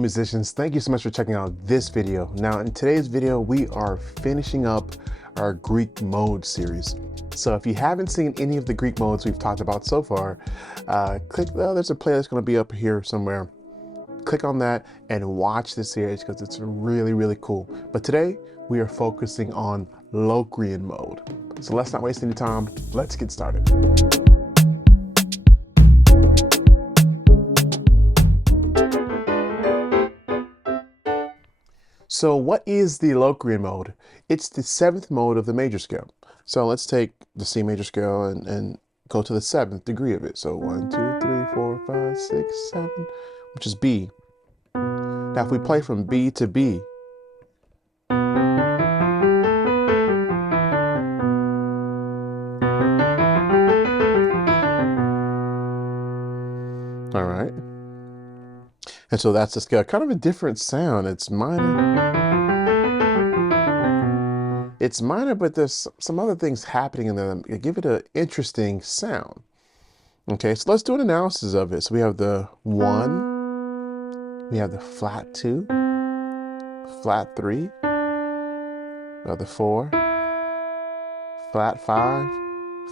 Hello musicians, thank you so much for checking out this video. Now in today's video, we are finishing up our Greek mode series. So if you haven't seen any of the Greek modes we've talked about so far, there's a playlist going to be up here somewhere. Click on that and watch this series because it's really, really cool. But today we are focusing on Locrian mode. So let's not waste any time, let's get started. So what is the Locrian mode? It's the 7th mode of the major scale. So let's take the C major scale and go to the 7th degree of it. So 1, 2, 3, 4, 5, 6, 7, which is B. Now if we play from B to B, all right. And so that's the scale, kind of a different sound. It's minor. It's minor, but there's some other things happening in there that give it an interesting sound. Okay, so let's do an analysis of it. So we have the 1, we have the flat 2, flat 3, we have the 4, flat 5,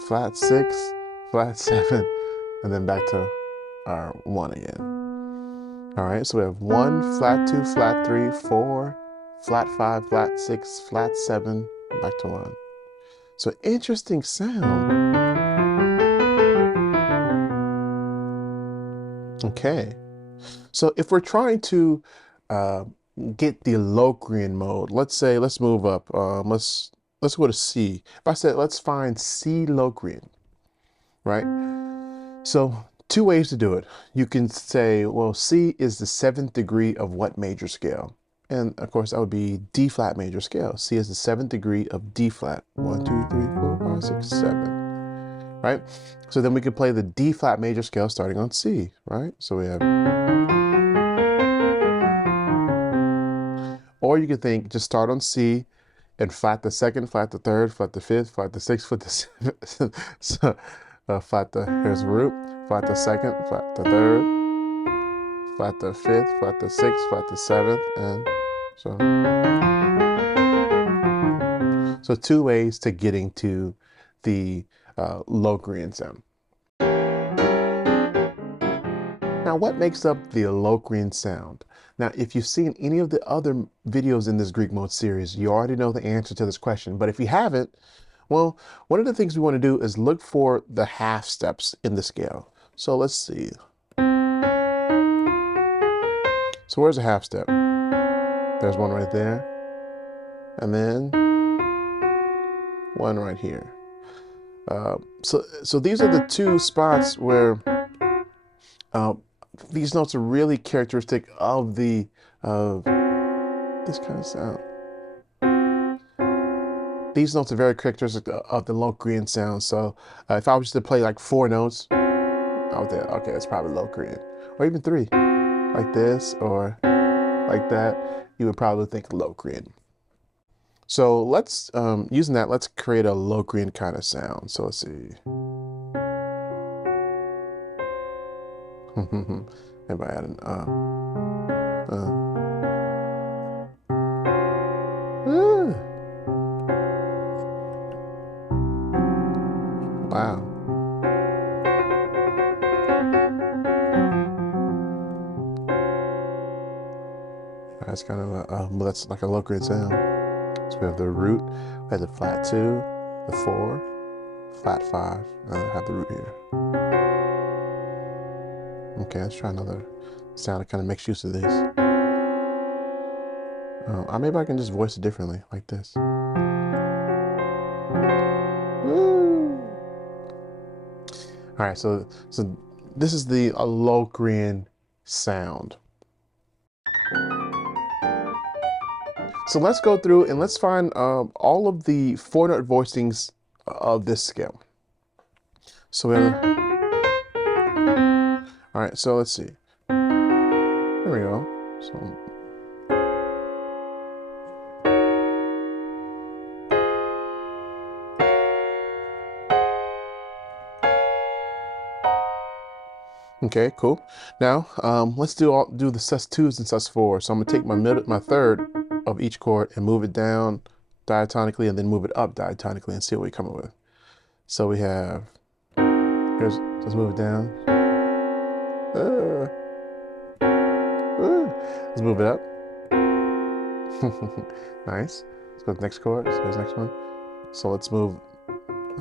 flat 6, flat 7, and then back to our 1 again. All right, so we have 1, flat 2, flat 3, 4, flat 5, flat 6, flat 7, back to 1. So interesting sound. Okay, so if we're trying to get the Locrian mode, let's move up. Let's go to C. If I said let's find C Locrian, right? So 2 ways to do it. You can say, well, C is the 7th degree of what major scale? And of course, that would be D flat major scale. C is the 7th degree of D flat. 1, 2, 3, 4, 5, 6, 7. Right? So then we can play the D flat major scale starting on C, right? So we have, or you could think just start on C and flat the 2nd, flat the 3rd, flat the 5th, flat the 6th, flat the 7th. So flat the, here's the root, flat the 2nd, flat the 3rd, flat the 5th, flat the 6th, flat the 7th, and so 2 ways to getting to the Locrian sound. Now, what makes up the Locrian sound? Now, if you've seen any of the other videos in this Greek mode series, you already know the answer to this question. But if you haven't, well, one of the things we want to do is look for the half steps in the scale. So let's see. So where's the half step? There's one right there. And then one right here. So these are the 2 spots where these notes are really characteristic of this kind of sound. These notes are very characteristic of the Locrian sound. So if I was to play like 4 notes, I would think, okay, it's probably Locrian. Or even 3, like this or like that, you would probably think Locrian. So let's, using that, let's create a Locrian kind of sound. So let's see. Maybe I add an Wow. That's kind of a, that's like a Locrian sound. So we have the root, we have the flat 2, the 4, flat 5, and I have the root here. Okay, let's try another sound that kind of makes use of this. Maybe I can just voice it differently, like this. Woo! All right, so this is the Locrian sound. So let's go through and let's find all of the 4-note voicings of this scale. So we have, all right, so let's see. Here we go. So Okay, cool. Now let's do the sus2s and sus4s. So I'm gonna take my third of each chord and move it down diatonically, and then move it up diatonically, and see what we come up with. So we have let's move it down. Let's move it up. Nice. Let's go to the next chord. So there's the next one. So let's move.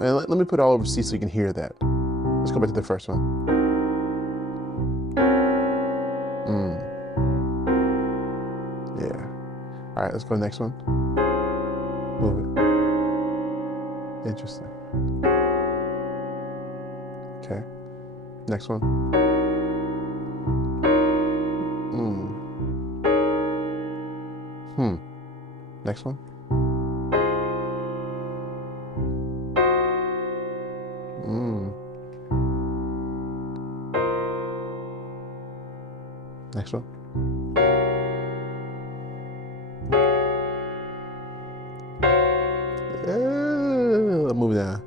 And let me put it all over C so you can hear that. Let's go back to the first one. Yeah. All right, let's go to the next one. Move it. Interesting. Okay. Next one. Next one. Next one. Move down.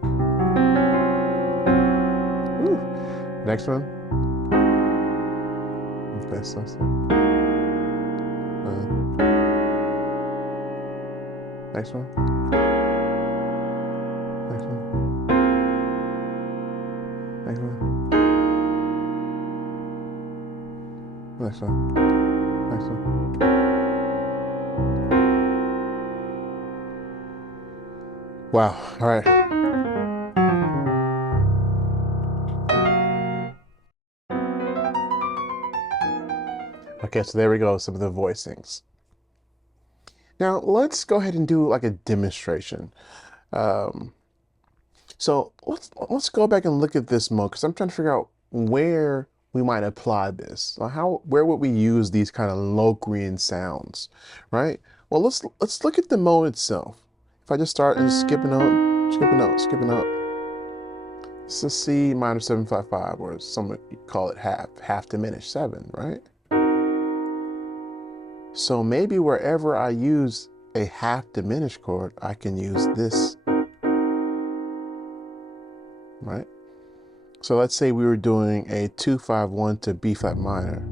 Woo. Next one. Okay, so. Next one. Next one. Next one. Next one. Next one. Wow. All right. Okay, so there we go. Some of the voicings. Now let's go ahead and do like a demonstration. So let's go back and look at this mode, because I'm trying to figure out where we might apply this. Where would we use these kind of Locrian sounds, right? Well, let's look at the mode itself. If I just start and skip a note, skip a note, skip a note. This is C minor 7/5/5, or some call it half diminished 7, right? So maybe wherever I use a half diminished chord, I can use this, right? So let's say we were doing a 2-5-1 to B flat minor.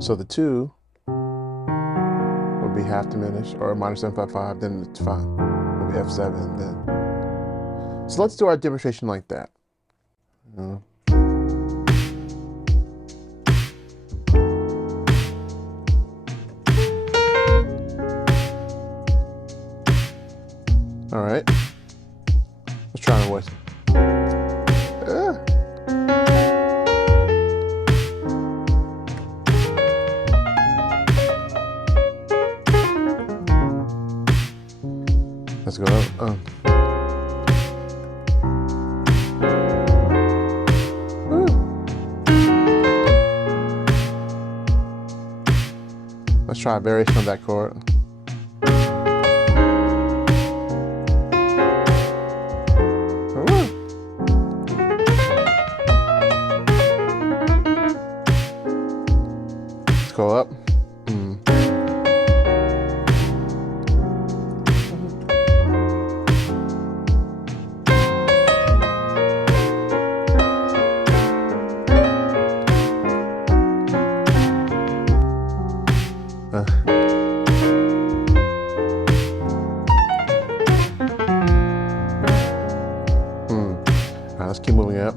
So the 2 would be half diminished, or minor 7/5/5, then it's fine. It would be F7 then. So let's do our demonstration like that. All right, let's try my voice. Let's go up. Let's try a variation of that chord. Let's go up. Let's keep moving up.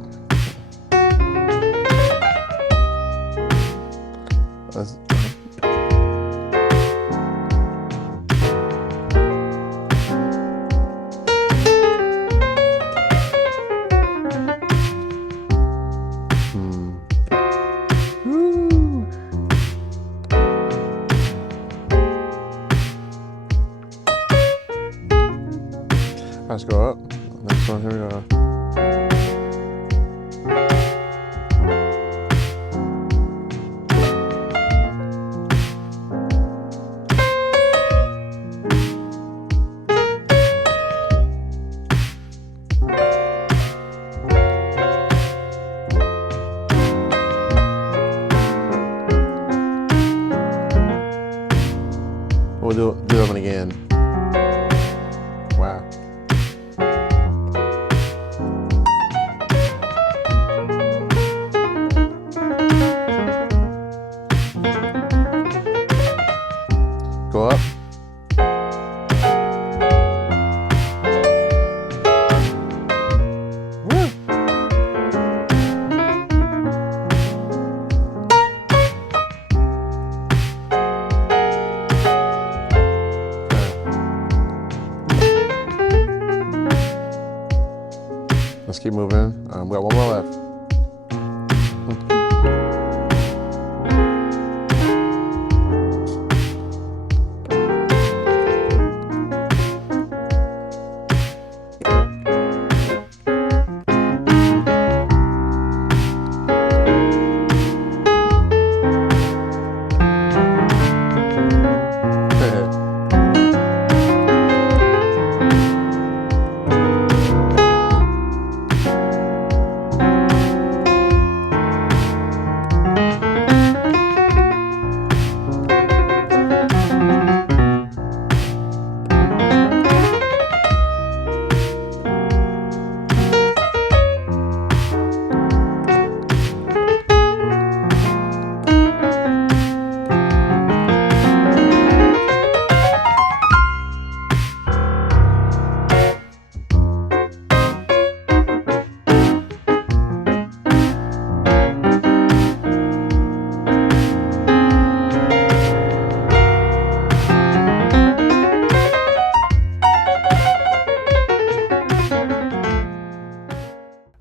Let's go up. Next one, here we go. We'll do that one again. Wow. Keep moving. We got one more left.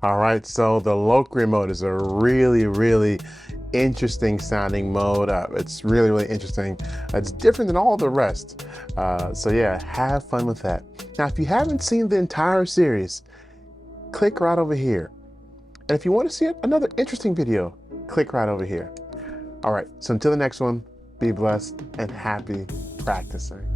All right, so the Locrian mode is a really interesting sounding mode. It's really interesting. It's different than all the rest. So yeah, have fun with that. Now, if you haven't seen the entire series, click right over here. And if you want to see another interesting video, click right over here. All right, so until the next one, be blessed and happy practicing.